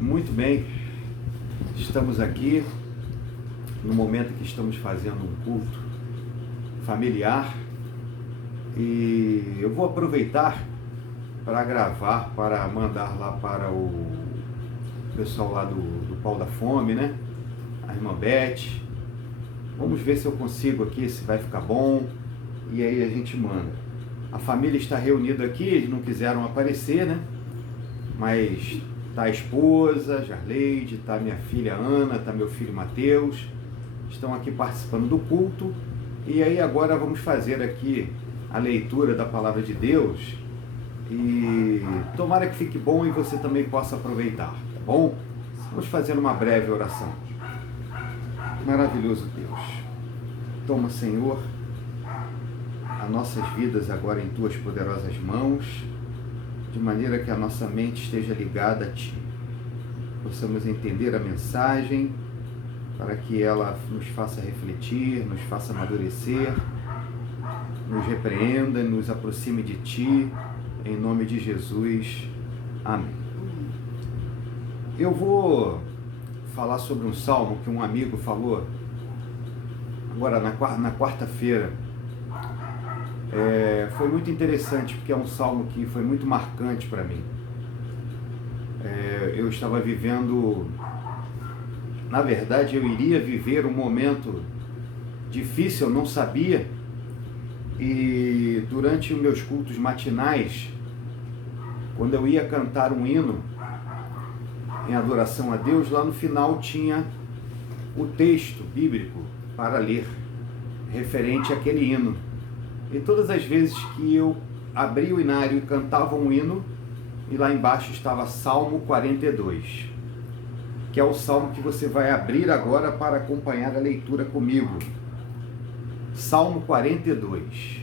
Muito bem, estamos aqui no momento que estamos fazendo um culto familiar e eu vou aproveitar para gravar, para mandar lá para o pessoal lá do Pau da Fome, né? A irmã Beth. Vamos ver se eu consigo aqui, se vai ficar bom, e aí a gente manda. A família está reunida aqui, eles não quiseram aparecer, né? Mas tá a esposa, Jarleide, tá minha filha Ana, tá meu filho Mateus, estão aqui participando do culto. E aí agora vamos fazer aqui a leitura da Palavra de Deus e tomara que fique bom e você também possa aproveitar, tá bom? Vamos fazer uma breve oração. Maravilhoso Deus, toma, Senhor, as nossas vidas agora em Tuas poderosas mãos, de maneira que a nossa mente esteja ligada a Ti. Possamos entender a mensagem, para que ela nos faça refletir, nos faça amadurecer, nos repreenda, nos aproxime de Ti, em nome de Jesus. Amém. Eu vou falar sobre um salmo que um amigo falou, agora na quarta-feira. Foi muito interessante, porque é um salmo que foi muito marcante para mim. Eu estava vivendo, na verdade eu iria viver um momento difícil, eu não sabia, e durante os meus cultos matinais, quando eu ia cantar um hino em adoração a Deus, lá no final tinha o texto bíblico para ler, referente àquele hino. E todas as vezes que eu abria o inário e cantava um hino, e lá embaixo estava Salmo 42, que é o salmo que você vai abrir agora para acompanhar a leitura comigo. Salmo 42.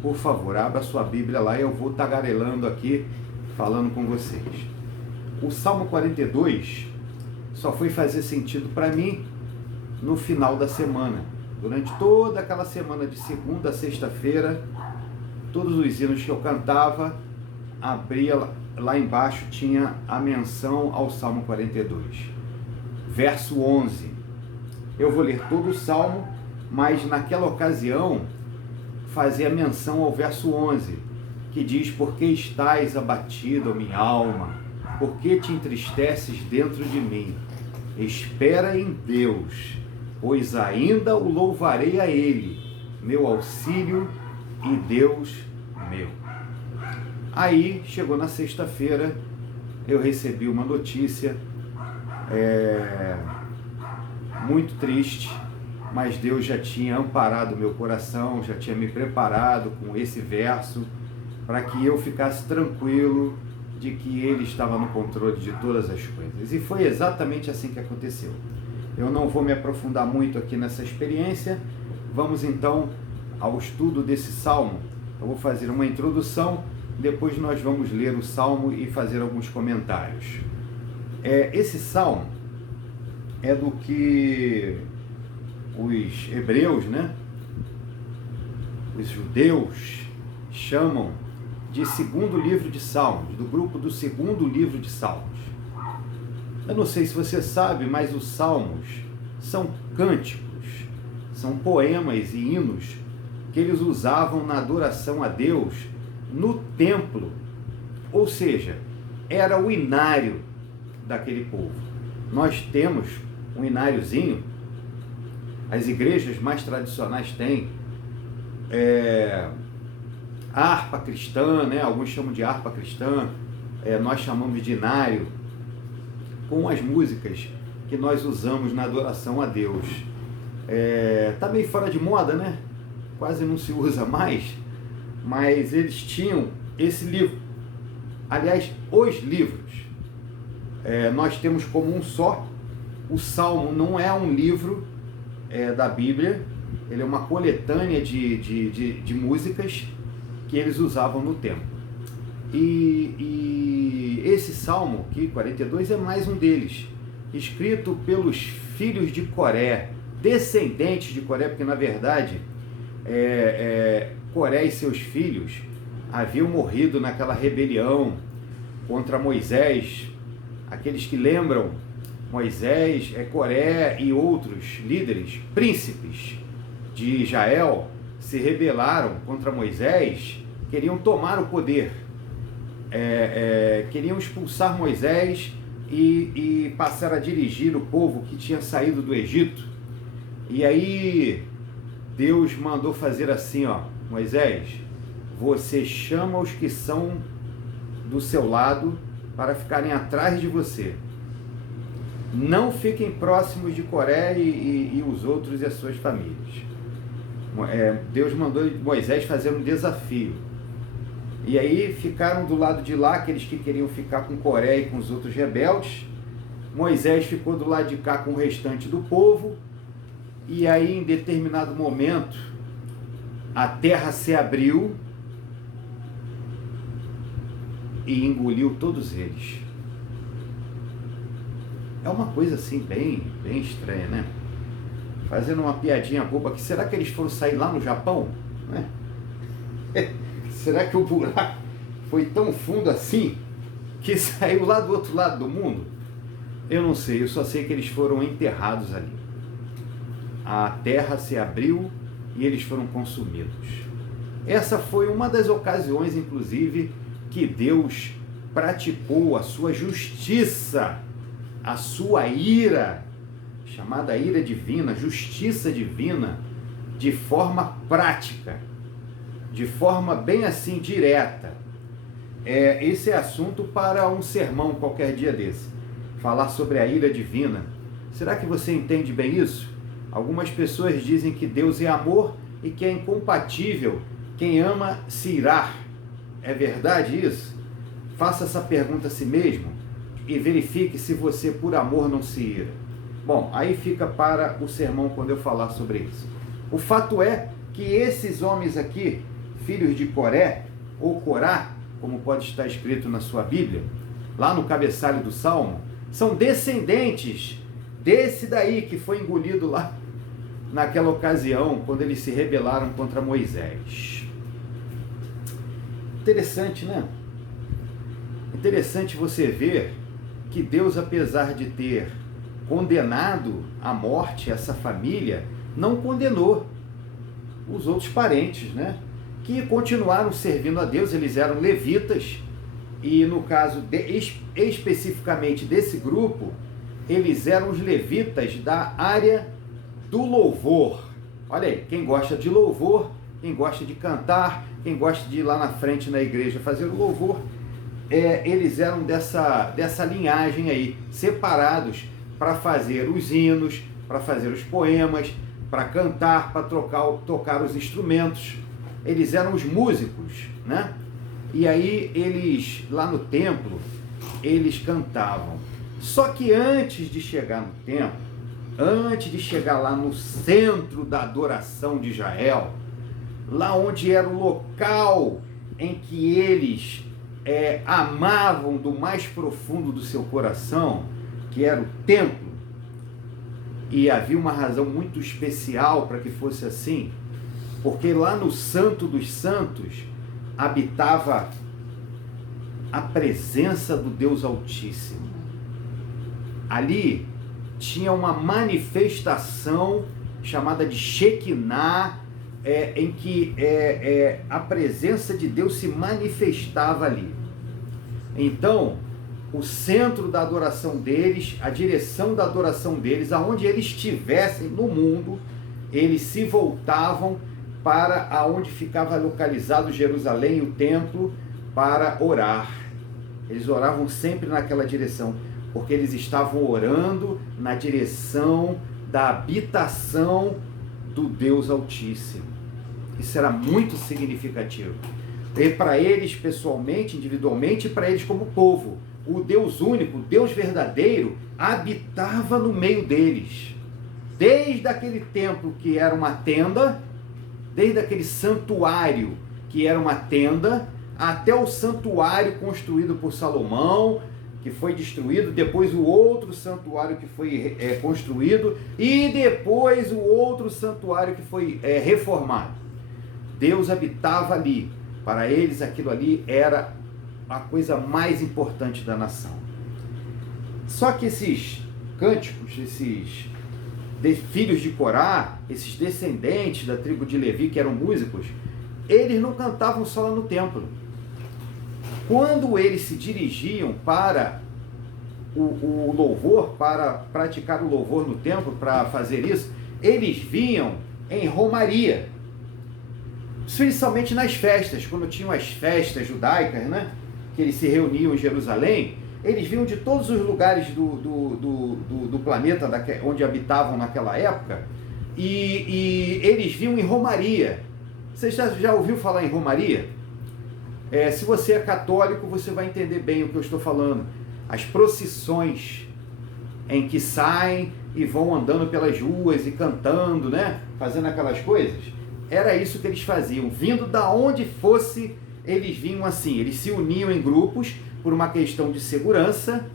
Por favor, abra sua Bíblia lá e eu vou tagarelando aqui, falando com vocês. O Salmo 42 só foi fazer sentido para mim no final da semana. Durante toda aquela semana, de segunda a sexta-feira, todos os hinos que eu cantava, abria lá embaixo, tinha a menção ao Salmo 42. Verso 11. Eu vou ler todo o Salmo, mas naquela ocasião fazia menção ao verso 11, que diz: por que estás abatida, minha alma? Por que te entristeces dentro de mim? Espera em Deus, pois ainda o louvarei a Ele, meu auxílio e Deus meu. Aí, chegou na sexta-feira, eu recebi uma notícia muito triste, mas Deus já tinha amparado meu coração, já tinha me preparado com esse verso, para que eu ficasse tranquilo de que Ele estava no controle de todas as coisas. E foi exatamente assim que aconteceu. Eu não vou me aprofundar muito aqui nessa experiência. Vamos então ao estudo desse salmo. Eu vou fazer uma introdução, depois nós vamos ler o salmo e fazer alguns comentários. Esse salmo é do que os hebreus, né? Os judeus chamam de segundo livro de Salmos, do grupo do segundo livro de Salmos. Eu não sei se você sabe, mas os salmos são cânticos, são poemas e hinos que eles usavam na adoração a Deus no templo, ou seja, era o inário daquele povo. Nós temos um ináriozinho, as igrejas mais tradicionais têm a harpa cristã, né? Alguns chamam de harpa cristã, nós chamamos de inário, com as músicas que nós usamos na adoração a Deus. Tá meio fora de moda, né? Quase não se usa mais, mas eles tinham esse livro. Aliás, os livros, nós temos como um só. O Salmo não é um livro da Bíblia, ele é uma coletânea de músicas que eles usavam no templo. E esse Salmo aqui, 42, é mais um deles, escrito pelos filhos de Coré, descendentes de Coré, porque na verdade Coré e seus filhos haviam morrido naquela rebelião contra Moisés, aqueles que lembram Moisés, Coré e outros líderes, príncipes de Israel, se rebelaram contra Moisés, queriam tomar o poder, queriam expulsar Moisés e passar a dirigir o povo que tinha saído do Egito. E aí Deus mandou fazer assim, Moisés, você chama os que são do seu lado para ficarem atrás de você. Não fiquem próximos de Coré e os outros e as suas famílias. Deus mandou Moisés fazer um desafio. E aí ficaram do lado de lá aqueles que queriam ficar com Coré e com os outros rebeldes. Moisés ficou do lado de cá com o restante do povo. E aí, em determinado momento, a terra se abriu e engoliu todos eles. É uma coisa assim bem estranha, né? Fazendo uma piadinha boba aqui, será que eles foram sair lá no Japão? Né? Será que o buraco foi tão fundo assim que saiu lá do outro lado do mundo? Eu não sei, eu só sei que eles foram enterrados ali. A terra se abriu e eles foram consumidos. Essa foi uma das ocasiões, inclusive, que Deus praticou a sua justiça, a sua ira, chamada ira divina, justiça divina, de forma prática, de forma bem assim direta. Esse é assunto para um sermão qualquer dia desse, falar sobre a ira divina. Será que você entende bem isso? Algumas pessoas dizem que Deus é amor e que é incompatível quem ama se irar. É verdade isso? Faça essa pergunta a si mesmo e verifique se você por amor não se ira. Bom, aí fica para o sermão quando eu falar sobre isso. O fato é que esses homens aqui, filhos de Coré, ou Corá, como pode estar escrito na sua Bíblia, lá no cabeçalho do Salmo, são descendentes desse daí que foi engolido lá naquela ocasião, quando eles se rebelaram contra Moisés. Interessante, né? Interessante você ver que Deus, apesar de ter condenado à morte essa família, não condenou os outros parentes, né? Que continuaram servindo a Deus. Eles eram levitas e, no caso especificamente desse grupo, eles eram os levitas da área do louvor. Olha aí, quem gosta de louvor, quem gosta de cantar, quem gosta de ir lá na frente na igreja fazer o louvor, eles eram dessa linhagem aí, separados para fazer os hinos, para fazer os poemas, para cantar, para tocar os instrumentos. Eles eram os músicos, né? E aí eles, lá no templo, eles cantavam. Só que antes de chegar no templo, antes de chegar lá no centro da adoração de Israel, lá onde era o local em que eles amavam do mais profundo do seu coração, que era o templo, e havia uma razão muito especial para que fosse assim, porque lá no Santo dos Santos habitava a presença do Deus Altíssimo. Ali tinha uma manifestação chamada de Shekinah, em que a presença de Deus se manifestava ali. Então, o centro da adoração deles, a direção da adoração deles, aonde eles estivessem no mundo, eles se voltavam para aonde ficava localizado Jerusalém e o templo para orar. Eles oravam sempre naquela direção, porque eles estavam orando na direção da habitação do Deus Altíssimo. Isso era muito significativo. E para eles pessoalmente, individualmente, e para eles como povo, o Deus único, o Deus verdadeiro, habitava no meio deles. Desde aquele templo que era uma tenda, desde aquele santuário que era uma tenda, até o santuário construído por Salomão, que foi destruído, depois o outro santuário que foi construído, e depois o outro santuário que foi reformado. Deus habitava ali. Para eles aquilo ali era a coisa mais importante da nação. Só que esses cânticos, esses filhos de Corá, esses descendentes da tribo de Levi, que eram músicos, eles não cantavam só lá no templo. Quando eles se dirigiam para o louvor, para praticar o louvor no templo, para fazer isso, eles vinham em romaria. Principalmente nas festas, quando tinham as festas judaicas, né, que eles se reuniam em Jerusalém, eles vinham de todos os lugares do planeta onde habitavam naquela época, e eles vinham em romaria. Você já ouviu falar em romaria? Se você é católico, você vai entender bem o que eu estou falando. As procissões em que saem e vão andando pelas ruas e cantando, né? Fazendo aquelas coisas. Era isso que eles faziam. Vindo da onde fosse, eles vinham assim. Eles se uniam em grupos por uma questão de segurança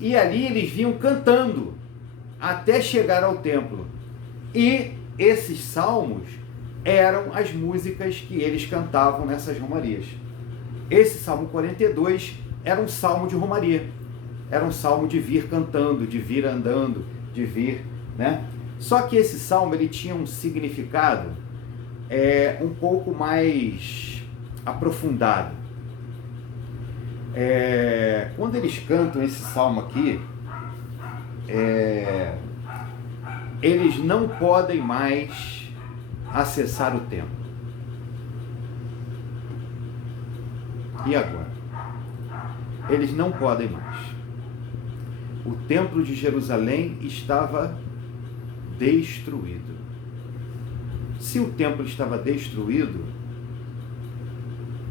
e ali eles vinham cantando até chegar ao templo. E esses salmos eram as músicas que eles cantavam nessas romarias. Esse Salmo 42 era um salmo de romaria. Era um salmo de vir cantando, de vir andando, de vir, né? Só que esse salmo ele tinha um significado um pouco mais aprofundado. Quando eles cantam esse salmo aqui, eles não podem mais acessar o templo. E agora? Eles não podem mais. O templo de Jerusalém estava destruído. Se o templo estava destruído,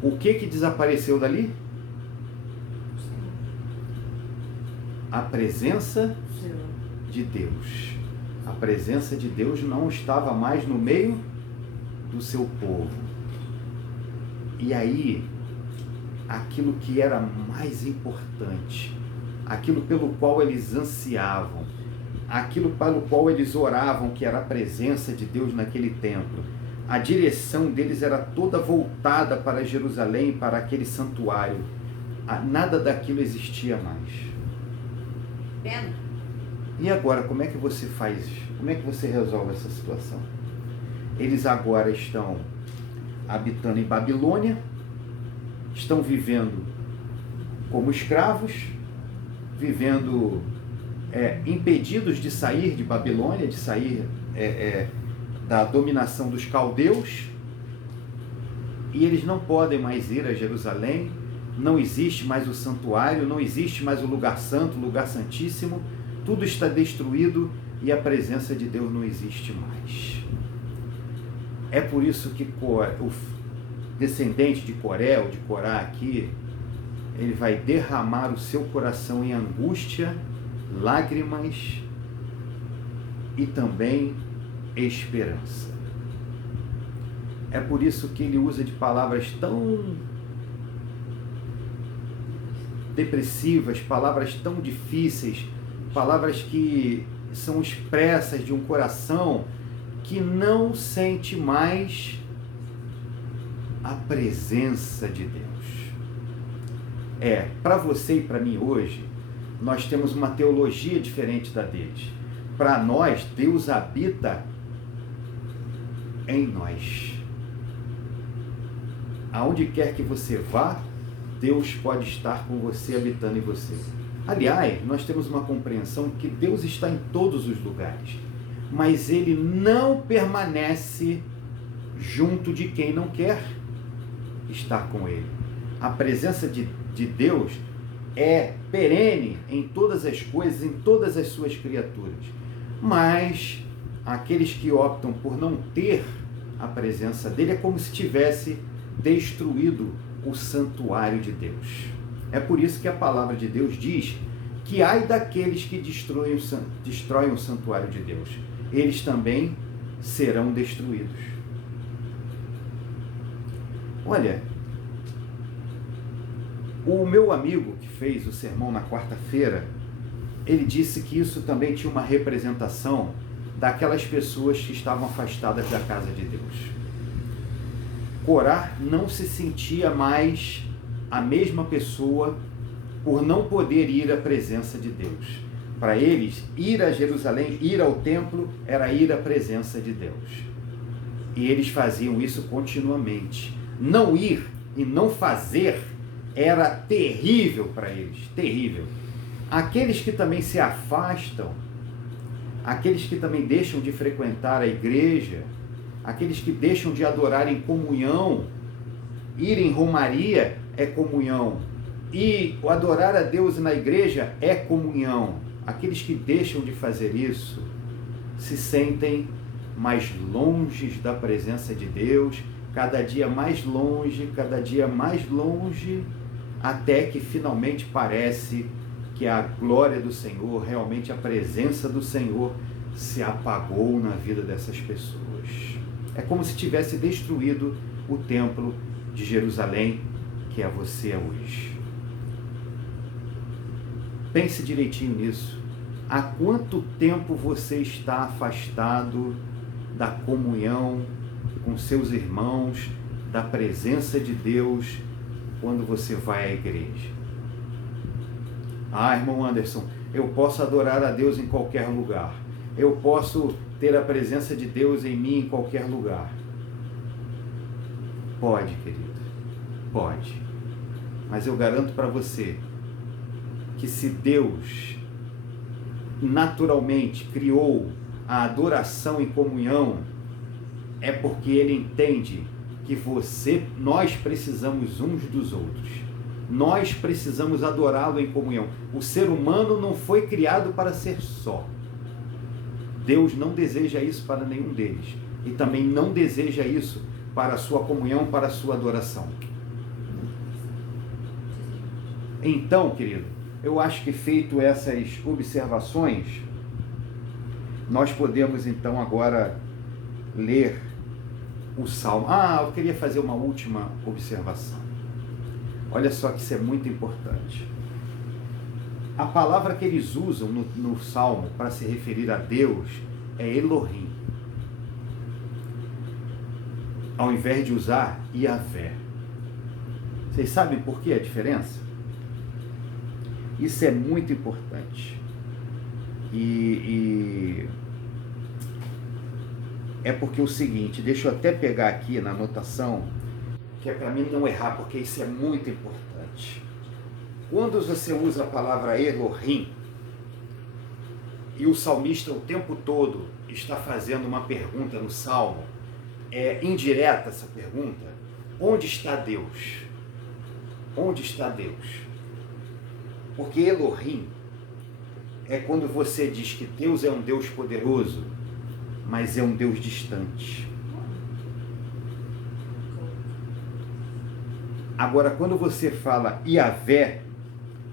o que desapareceu dali? A presença de Deus. A presença de Deus não estava mais no meio do seu povo. E aí, aquilo que era mais importante, aquilo pelo qual eles ansiavam, aquilo pelo qual eles oravam, que era a presença de Deus naquele templo, a direção deles era toda voltada para Jerusalém, para aquele santuário. Nada daquilo existia mais. Pena. E agora, como é que você faz? Como é que você resolve essa situação? Eles agora estão habitando em Babilônia, estão vivendo como escravos, vivendo impedidos de sair de Babilônia, de sair da dominação dos caldeus, e eles não podem mais ir a Jerusalém, não existe mais o santuário, não existe mais o lugar santo, o lugar santíssimo, tudo está destruído e a presença de Deus não existe mais. É por isso que o descendente de Coré, ou de Corá aqui, ele vai derramar o seu coração em angústia, lágrimas e também esperança. É por isso que ele usa de palavras tão depressivas, palavras tão difíceis, palavras que são expressas de um coração que não sente mais a presença de Deus. Para você e para mim hoje, nós temos uma teologia diferente da deles. Para nós, Deus habita em nós. Aonde quer que você vá, Deus pode estar com você, habitando em você. Aliás, nós temos uma compreensão que Deus está em todos os lugares, mas Ele não permanece junto de quem não quer estar com Ele. A presença de Deus é perene em todas as coisas, em todas as suas criaturas. Mas aqueles que optam por não ter a presença dele é como se tivesse destruído o santuário de Deus. É por isso que a palavra de Deus diz que ai daqueles que destroem o santuário de Deus. Eles também serão destruídos. Olha, o meu amigo que fez o sermão na quarta-feira, ele disse que isso também tinha uma representação daquelas pessoas que estavam afastadas da casa de Deus. Corá não se sentia mais a mesma pessoa por não poder ir à presença de Deus. Para eles, ir a Jerusalém, ir ao templo, era ir à presença de Deus. E eles faziam isso continuamente. Não ir e não fazer era terrível para eles, terrível. Aqueles que também se afastam, aqueles que também deixam de frequentar a igreja, aqueles que deixam de adorar em comunhão, ir em romaria é comunhão, e o adorar a Deus na igreja é comunhão. Aqueles que deixam de fazer isso se sentem mais longe da presença de Deus, cada dia mais longe, até que finalmente parece que a glória do Senhor, realmente a presença do Senhor, se apagou na vida dessas pessoas. É como se tivesse destruído o templo de Jerusalém, que é você hoje. Pense direitinho nisso. Há quanto tempo você está afastado da comunhão com seus irmãos, da presença de Deus, quando você vai à igreja? Ah, irmão Anderson, eu posso adorar a Deus em qualquer lugar. Eu posso ter a presença de Deus em mim em qualquer lugar. Pode, querido, pode. Mas eu garanto para você que se Deus naturalmente criou a adoração em comunhão, é porque Ele entende que nós precisamos uns dos outros. Nós precisamos adorá-lo em comunhão. O ser humano não foi criado para ser só. Deus não deseja isso para nenhum deles. E também não deseja isso para a sua comunhão, para a sua adoração. Então, querido, eu acho que feito essas observações, nós podemos então agora ler o Salmo. Eu queria fazer uma última observação. Olha só que isso é muito importante. A palavra que eles usam no Salmo para se referir a Deus é Elohim, ao invés de usar Yahvé. Vocês sabem por que a diferença? Isso é muito importante. E é porque é o seguinte, deixa eu até pegar aqui na anotação, que é para mim não errar, porque isso é muito importante. Quando você usa a palavra Elohim, e o salmista o tempo todo está fazendo uma pergunta no Salmo, é indireta essa pergunta: onde está Deus? Onde está Deus? Porque Elohim é quando você diz que Deus é um Deus poderoso, mas é um Deus distante. Agora, quando você fala Yahvé,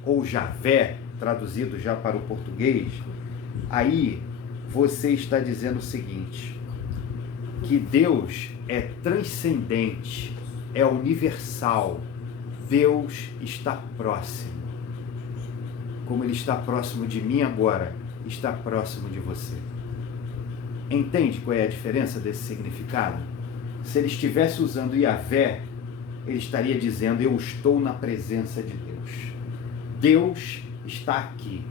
ou Javé, traduzido já para o português, aí você está dizendo o seguinte, que Deus é transcendente, é universal, Deus está próximo. Como Ele está próximo de mim agora, está próximo de você. Entende qual é a diferença desse significado? Se ele estivesse usando Yahvé, ele estaria dizendo: eu estou na presença de Deus. Deus está aqui.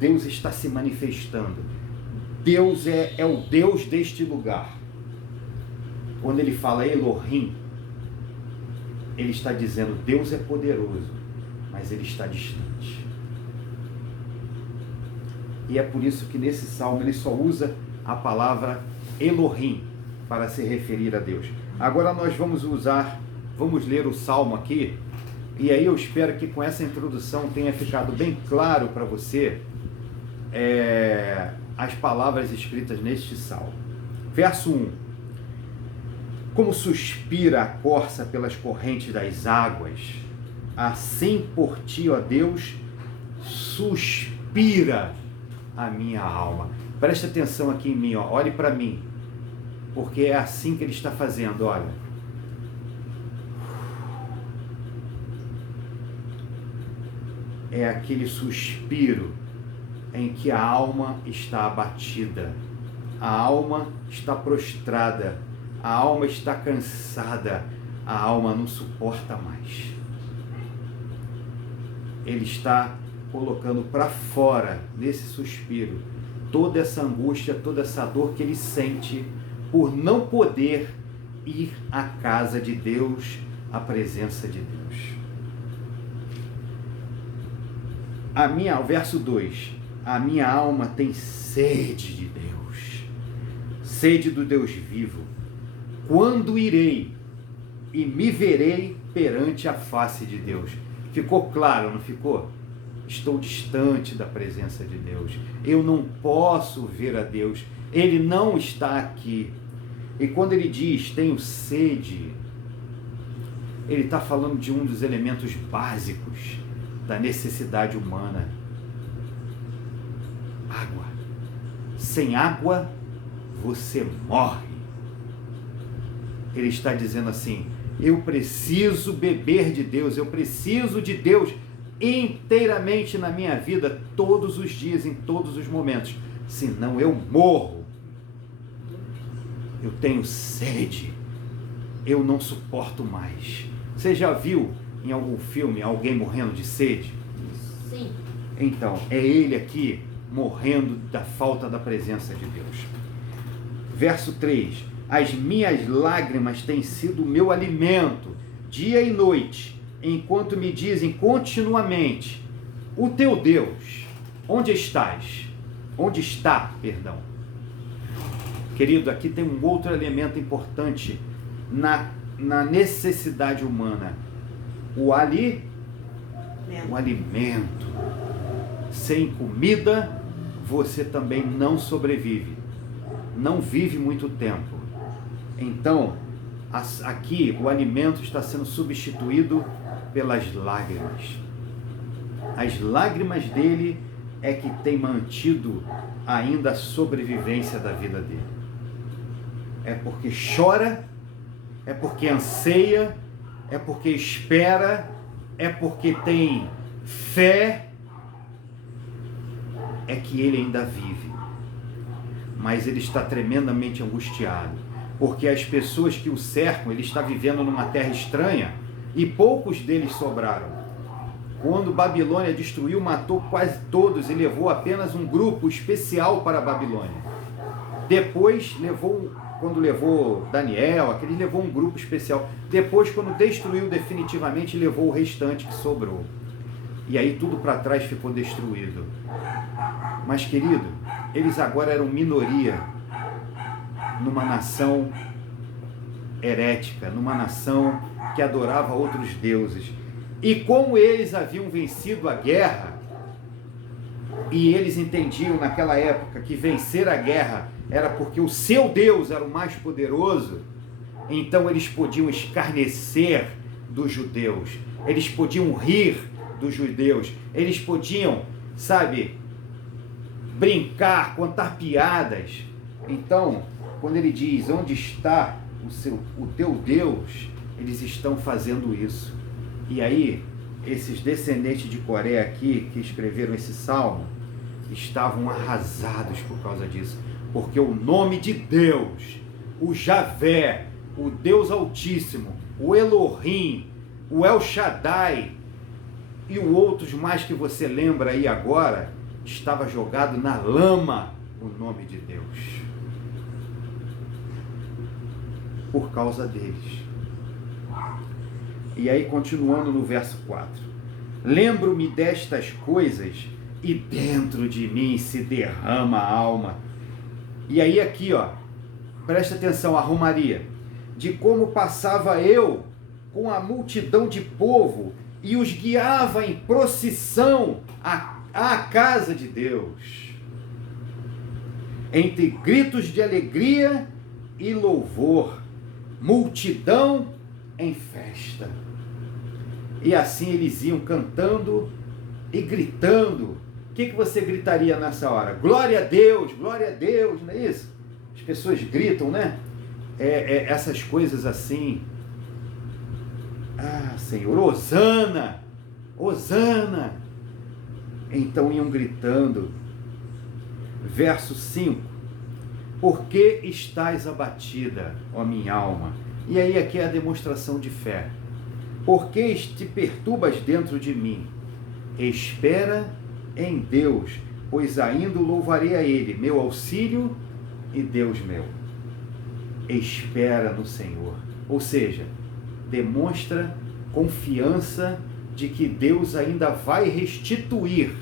Deus está se manifestando. Deus é o Deus deste lugar. Quando ele fala Elohim, ele está dizendo: Deus é poderoso, mas ele está distante. E é por isso que nesse salmo ele só usa a palavra Elohim para se referir a Deus. Agora nós vamos ler o salmo aqui, e aí eu espero que com essa introdução tenha ficado bem claro para você as palavras escritas neste salmo. Verso 1: como suspira a corça pelas correntes das águas, assim por ti, ó Deus, suspira a minha alma. Preste atenção aqui em mim, ó. Olhe para mim, porque é assim que ele está fazendo, olha. É aquele suspiro em que a alma está abatida, a alma está prostrada, a alma está cansada, a alma não suporta mais. Ele está colocando para fora, nesse suspiro, toda essa angústia, toda essa dor que ele sente por não poder ir à casa de Deus, à presença de Deus. O verso 2: a minha alma tem sede de Deus, sede do Deus vivo. Quando irei e me verei perante a face de Deus? Ficou claro, não ficou? Estou distante da presença de Deus. Eu não posso ver a Deus. Ele não está aqui. E quando ele diz, tenho sede, ele está falando de um dos elementos básicos da necessidade humana. Água. Sem água, você morre. Ele está dizendo assim, eu preciso beber de Deus, eu preciso de Deus inteiramente na minha vida, todos os dias, em todos os momentos, senão eu morro. Eu tenho sede, eu não suporto mais. Você já viu em algum filme alguém morrendo de sede? Sim. Então, é ele aqui morrendo da falta da presença de Deus. Verso 3: as minhas lágrimas têm sido o meu alimento, dia e noite, enquanto me dizem continuamente, o teu Deus, onde estás? Onde está, perdão? Querido, aqui tem um outro elemento importante na necessidade humana. O alimento. Sem comida, você também não sobrevive. Não vive muito tempo. Então, aqui o alimento está sendo substituído pelas lágrimas. As lágrimas dele é que tem mantido ainda a sobrevivência da vida dele. É porque chora, é porque anseia, é porque espera, é porque tem fé, é que ele ainda vive. Mas ele está tremendamente angustiado, porque as pessoas que o cercam, ele está vivendo numa terra estranha e poucos deles sobraram. Quando Babilônia destruiu, matou quase todos e levou apenas um grupo especial para a Babilônia. Depois, quando levou Daniel, ele levou um grupo especial. Depois, quando destruiu definitivamente, levou o restante que sobrou. E aí tudo para trás ficou destruído. Mas, querido, eles agora eram minoria numa nação herética, numa nação que adorava outros deuses. E como eles haviam vencido a guerra, e eles entendiam naquela época que vencer a guerra era porque o seu Deus era o mais poderoso, então eles podiam escarnecer dos judeus, eles podiam rir dos judeus, eles podiam, brincar, contar piadas. Então, quando ele diz, onde está o teu Deus, eles estão fazendo isso. E aí, esses descendentes de Coré aqui, que escreveram esse salmo, estavam arrasados por causa disso. Porque o nome de Deus, o Javé, o Deus Altíssimo, o Elohim, o El Shaddai e os outros mais que você lembra aí agora, estava jogado na lama o nome de Deus. Por causa deles. E aí, continuando no verso 4. Lembro-me destas coisas e dentro de mim se derrama a alma. E aí aqui, presta atenção, a romaria. De como passava eu com a multidão de povo e os guiava em procissão à casa de Deus. Entre gritos de alegria e louvor. Multidão em festa. E assim eles iam cantando e gritando. O que você gritaria nessa hora? Glória a Deus, não é isso? As pessoas gritam, né? Essas coisas assim. Ah, Senhor, Hosana, Hosana. Então iam gritando. Verso 5. Por que estás abatida, ó minha alma? E aí aqui é a demonstração de fé. Por que te perturbas dentro de mim? Espera em Deus, pois ainda o louvarei a Ele, meu auxílio e Deus meu. Espera no Senhor. Ou seja, demonstra confiança de que Deus ainda vai restituir,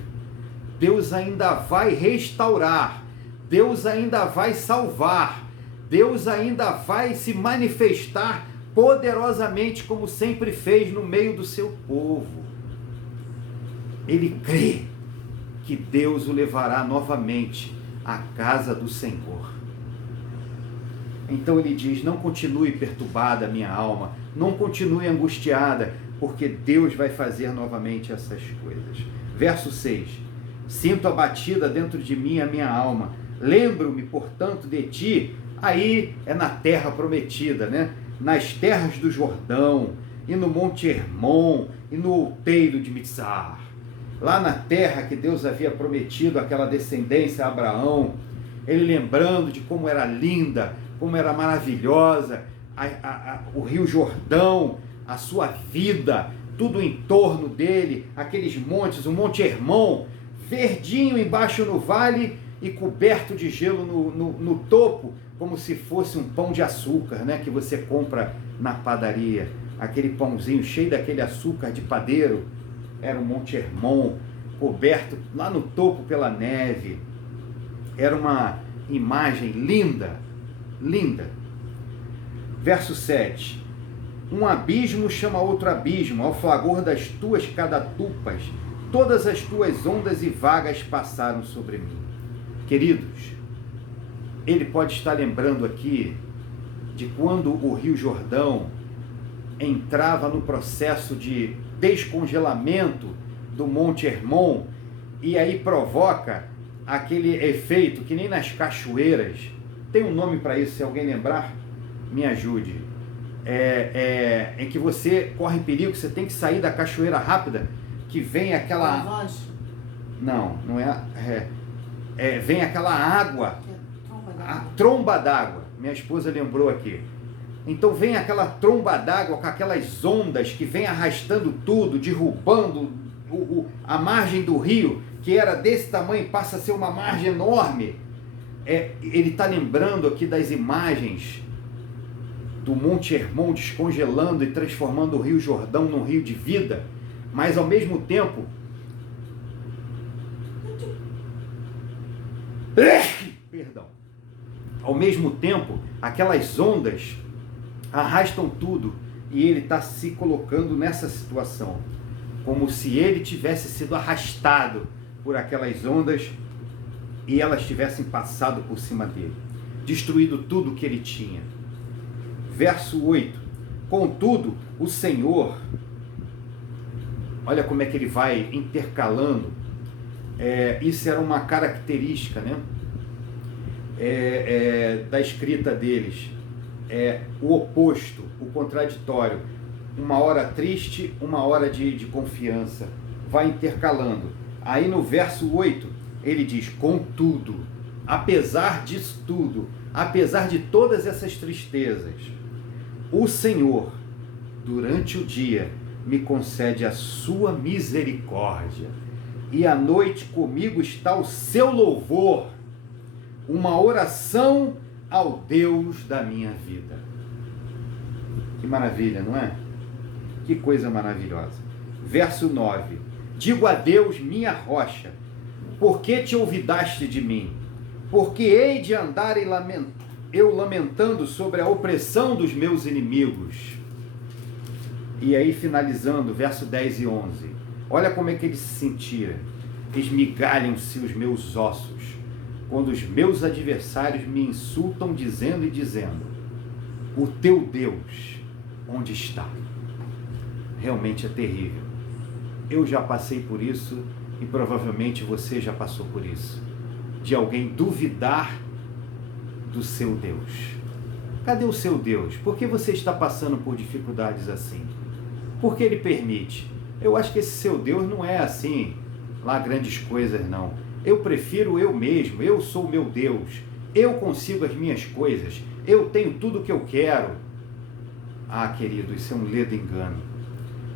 Deus ainda vai restaurar, Deus ainda vai salvar, Deus ainda vai se manifestar poderosamente como sempre fez no meio do seu povo. Ele crê que Deus o levará novamente à casa do Senhor. Então ele diz, não continue perturbada a minha alma, não continue angustiada, porque Deus vai fazer novamente essas coisas. Verso 6, sinto abatida dentro de mim a minha alma, lembro-me, portanto, de ti. Aí é na terra prometida, né? Nas terras do Jordão, e no Monte Hermon, e no outeiro de Mitzar. Lá na terra que Deus havia prometido àquela descendência a Abraão, ele lembrando de como era linda, como era maravilhosa, o rio Jordão, a sua vida, tudo em torno dele, aqueles montes, o Monte Hermon, verdinho embaixo no vale e coberto de gelo no topo, como se fosse um pão de açúcar, né, que você compra na padaria, aquele pãozinho cheio daquele açúcar de padeiro. Era o Monte Hermon, coberto lá no topo pela neve. Era uma imagem linda, linda. Verso 7. Um abismo chama outro abismo, ao flagor das tuas cadatupas, todas as tuas ondas e vagas passaram sobre mim. Queridos, ele pode estar lembrando aqui de quando o Rio Jordão entrava no processo de descongelamento do Monte Hermon, e aí provoca aquele efeito que nem nas cachoeiras, tem um nome para isso, se alguém lembrar, me ajude, em que você corre perigo, você tem que sair da cachoeira rápida, que vem aquela... Não é... vem aquela água, a tromba d'água, minha esposa lembrou aqui. Então vem aquela tromba d'água com aquelas ondas que vem arrastando tudo, derrubando a margem do rio, que era desse tamanho, passa a ser uma margem enorme. Ele está lembrando aqui das imagens do Monte Hermon descongelando e transformando o Rio Jordão num rio de vida, mas ao mesmo tempo... Perdão. Ao mesmo tempo, aquelas ondas arrastam tudo, e ele está se colocando nessa situação, como se ele tivesse sido arrastado por aquelas ondas e elas tivessem passado por cima dele, destruído tudo que ele tinha. Verso 8. Contudo, o Senhor, olha como é que ele vai intercalando, isso era uma característica, né? Da escrita deles, o oposto, o contraditório, uma hora triste, uma hora de confiança, vai intercalando. Aí no verso 8, ele diz, contudo, apesar disso tudo, apesar de todas essas tristezas, o Senhor, durante o dia, me concede a sua misericórdia, e à noite comigo está o seu louvor, uma oração ao Deus da minha vida. Que maravilha, não é? Que coisa maravilhosa. Verso 9. Digo a Deus, minha rocha, por que te olvidaste de mim? Porque hei de andar eu lamentando sobre a opressão dos meus inimigos. E aí finalizando, verso 10 e 11. Olha como é que ele se sentia. Esmigalham-se os meus ossos, quando os meus adversários me insultam dizendo, o teu Deus, onde está? Realmente é terrível. Eu já passei por isso e provavelmente você já passou por isso. De alguém duvidar do seu Deus. Cadê o seu Deus? Por que você está passando por dificuldades assim? Por que ele permite? Eu acho que esse seu Deus não é assim, lá grandes coisas não. Eu prefiro eu mesmo, eu sou o meu Deus, eu consigo as minhas coisas, eu tenho tudo o que eu quero. Ah, querido, isso é um ledo engano.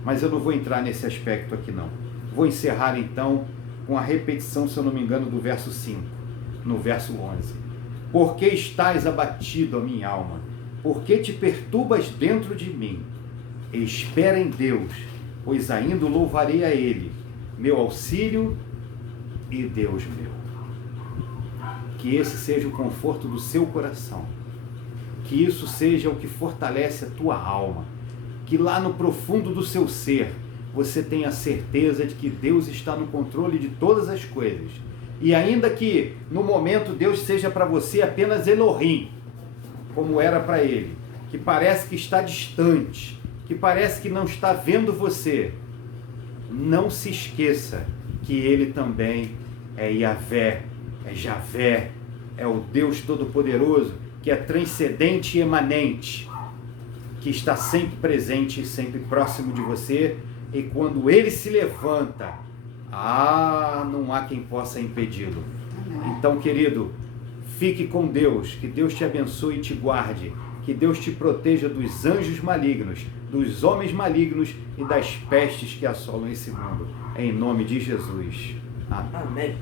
Mas eu não vou entrar nesse aspecto aqui não. Vou encerrar então com a repetição, se eu não me engano, do verso 5, no verso 11. Por que estás abatido, a minha alma? Por que te perturbas dentro de mim? Espera em Deus, pois ainda o louvarei a Ele, meu auxílio e Deus meu. Que esse seja o conforto do seu coração. Que isso seja o que fortalece a tua alma. Que lá no profundo do seu ser, você tenha certeza de que Deus está no controle de todas as coisas. E ainda que no momento Deus seja para você apenas Elohim, como era para ele, que parece que está distante, que parece que não está vendo você, não se esqueça que ele também é Yahvé, é Javé, é o Deus Todo-Poderoso, que é transcendente e emanente, que está sempre presente e sempre próximo de você, e quando ele se levanta, não há quem possa impedi-lo. Então, querido, fique com Deus, que Deus te abençoe e te guarde, que Deus te proteja dos anjos malignos, dos homens malignos e das pestes que assolam esse mundo. Em nome de Jesus. Amém. Amém.